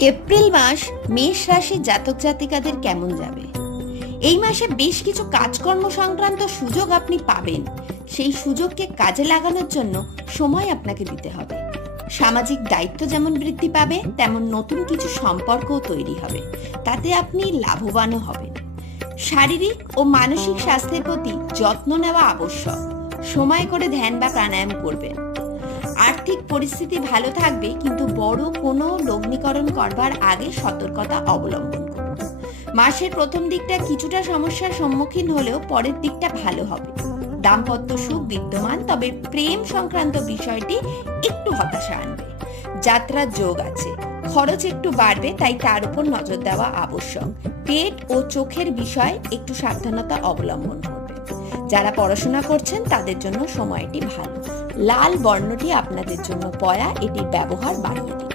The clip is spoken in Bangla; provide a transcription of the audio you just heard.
এপ্রিল মাস মেষ রাশির জাতক জাতিকাদের কেমন যাবে? এই মাসে বেশ কিছু কাজকর্ম সংক্রান্ত সুযোগ আপনি পাবেন। সেই সুযোগকে কাজে লাগানোর জন্য সময় আপনাকে দিতে হবে। সামাজিক দায়িত্ব যেমন বৃদ্ধি পাবে, তেমন নতুন কিছু সম্পর্কও তৈরি হবে। তাতে আপনি লাভবানও হবেন। শারীরিক ও মানসিক স্বাস্থ্যের প্রতি যত্ন নেওয়া আবশ্যক। সময় করে ধ্যান বা প্রাণায়াম করবেন। আর্থিক পরিস্থিতি ভালো থাকবে, কিন্তু বড় কোনো লগ্নিকরণ করবার আগে সতর্কতা অবলম্বন করুন। মাসের প্রথম দিকটা কিছুটা সমস্যার সম্মুখীন হলেও পরের দিকটা ভালো হবে। দাম্পত্য সুখ বিদ্যমান, তবে প্রেম সংক্রান্ত বিষয়টি একটু হতাশা আনবে। যাত্রার যোগ আছে, খরচ একটু বাড়বে, তাই তার উপর নজর দেওয়া আবশ্যক। পেট ও চোখের বিষয়ে একটু সাবধানতা অবলম্বন করবে। যারা পড়াশোনা করছেন তাদের জন্য সময়টি ভালো। লাল বর্ণটি আপনাদের জন্য পয়া, এটির ব্যবহার বাড়িয়ে দিন।